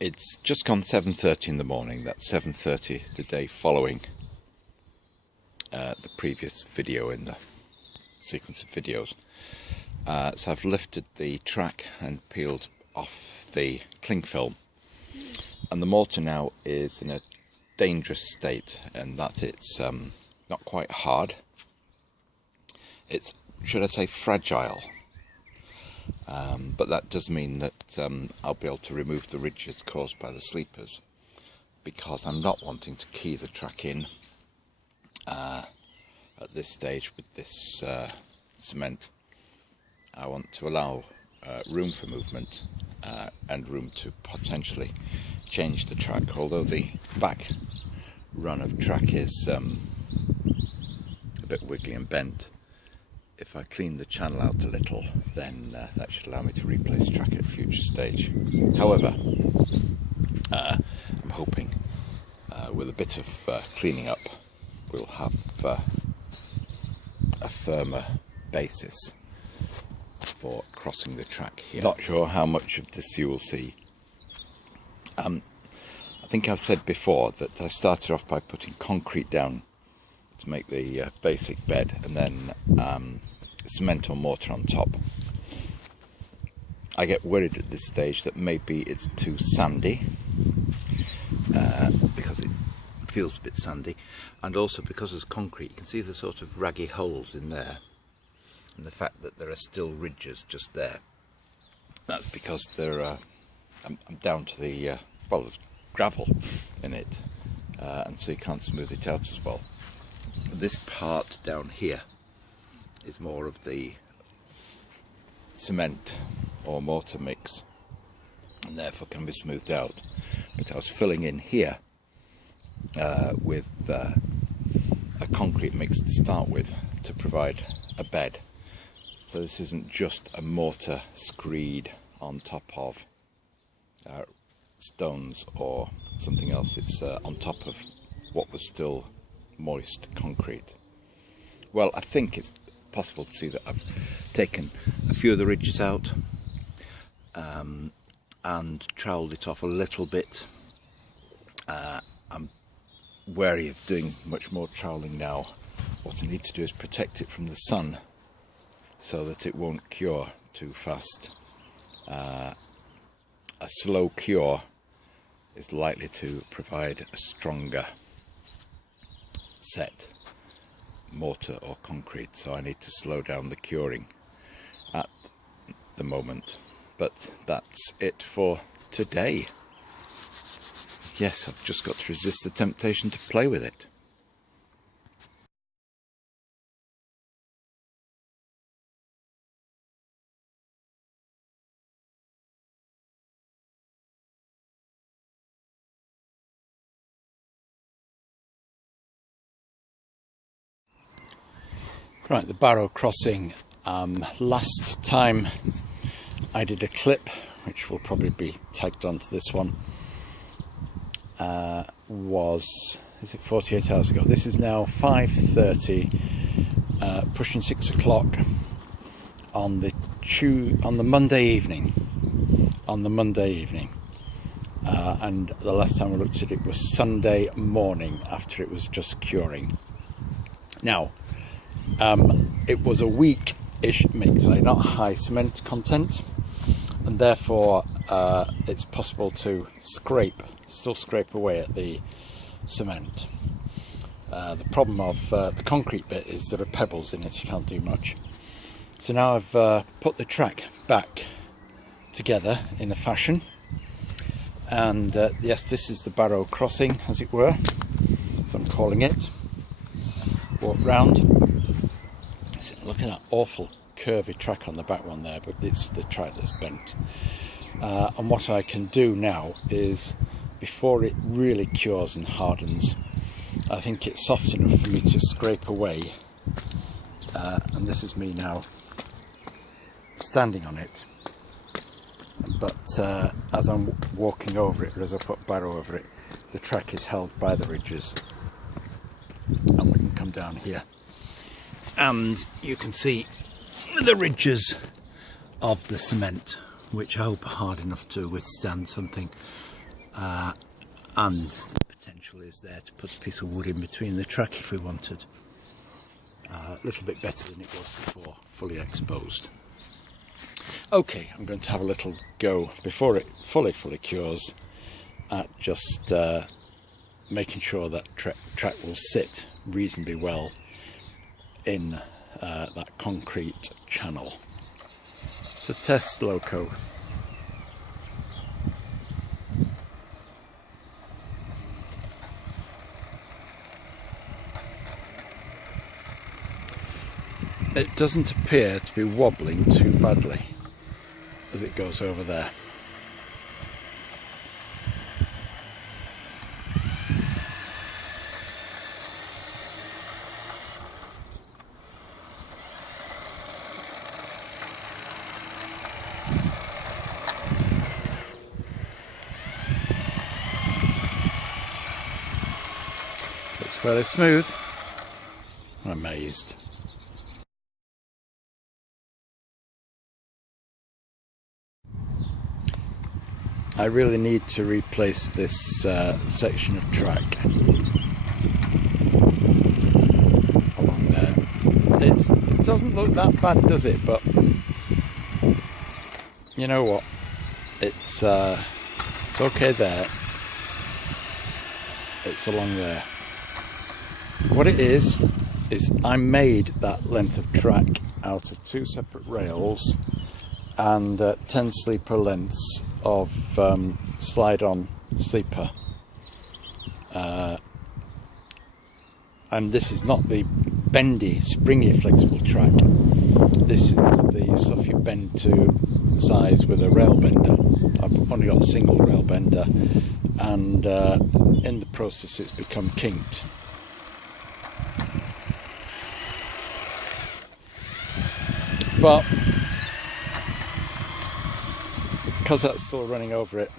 It's just gone 7:30 in the morning. That's 7:30 the day following the previous video in the sequence of videos. So I've lifted the track and peeled off the cling film, and the mortar now is in a dangerous state in that it's not quite hard. It's, should I say, fragile. But that does mean that I'll be able to remove the ridges caused by the sleepers, because I'm not wanting to key the track in at this stage with this cement. I want to allow room for movement and room to potentially change the track, although the back run of track is a bit wiggly and bent. If I clean the channel out a little, then that should allow me to replace track at a future stage. However, I'm hoping with a bit of cleaning up, we'll have a firmer basis for crossing the track here. Not sure how much of this you will see. I think I've said before that I started off by putting concrete down to make the basic bed, and then cement or mortar on top. I get worried at this stage that maybe it's too sandy, because it feels a bit sandy, and also because it's concrete. You can see the sort of raggy holes in there, and the fact that there are still ridges just there. That's because I'm down to the well, there's gravel in it, and so you can't smooth it out as well. This part down here is more of the cement or mortar mix, and therefore can be smoothed out. But I was filling in here with a concrete mix to start with to provide a bed. So this isn't just a mortar screed on top of stones or something else. It's on top of what was still moist concrete. Well, I think it's possible to see that I've taken a few of the ridges out and troweled it off a little bit. I'm wary of doing much more troweling now. What I need to do is protect it from the sun so that it won't cure too fast. A slow cure is likely to provide a stronger set mortar or concrete, so I need to slow down the curing at the moment. But that's it for today. Yes, I've just got to resist the temptation to play with it. Right, the Barrow crossing. Last time I did a clip, which will probably be tagged onto this one, is it 48 hours ago? This is now 5:30, pushing 6 o'clock on the Monday evening. And the last time I looked at it was Sunday morning, after it was just curing. Now, it was a weak-ish mix, not high cement content, and therefore it's possible to still scrape away at the cement. The problem of the concrete bit is there are pebbles in it, you can't do much. So now I've put the track back together in a fashion, and yes, this is the Barrow crossing, as it were, as I'm calling it. Walk round. Look at that awful curvy track on the back one there, but it's the track that's bent. And what I can do now is, before it really cures and hardens, I think it's soft enough for me to scrape away, and this is me now standing on it, but as I'm walking over it, or as I put Barrow over it, the track is held by the ridges, and we can come down here and you can see the ridges of the cement, which I hope are hard enough to withstand something and the potential is there to put a piece of wood in between the track if we wanted. A little bit better than it was before, fully exposed. Okay, I'm going to have a little go before it fully cures at just making sure that track will sit reasonably well in that concrete channel. So test loco. It doesn't appear to be wobbling too badly as it goes over there. Looks fairly smooth. I'm amazed. I really need to replace this section of track along there. It doesn't look that bad, does it? But you know what? It's okay there. It's along there. What it is I made that length of track out of 2 separate rails and 10 sleeper lengths of slide-on sleeper, and this is not the bendy, springy, flexible track. This is the stuff you bend to size with a rail bender. I've only got a single rail bender, and in the process it's become kinked. But because that's still running over it,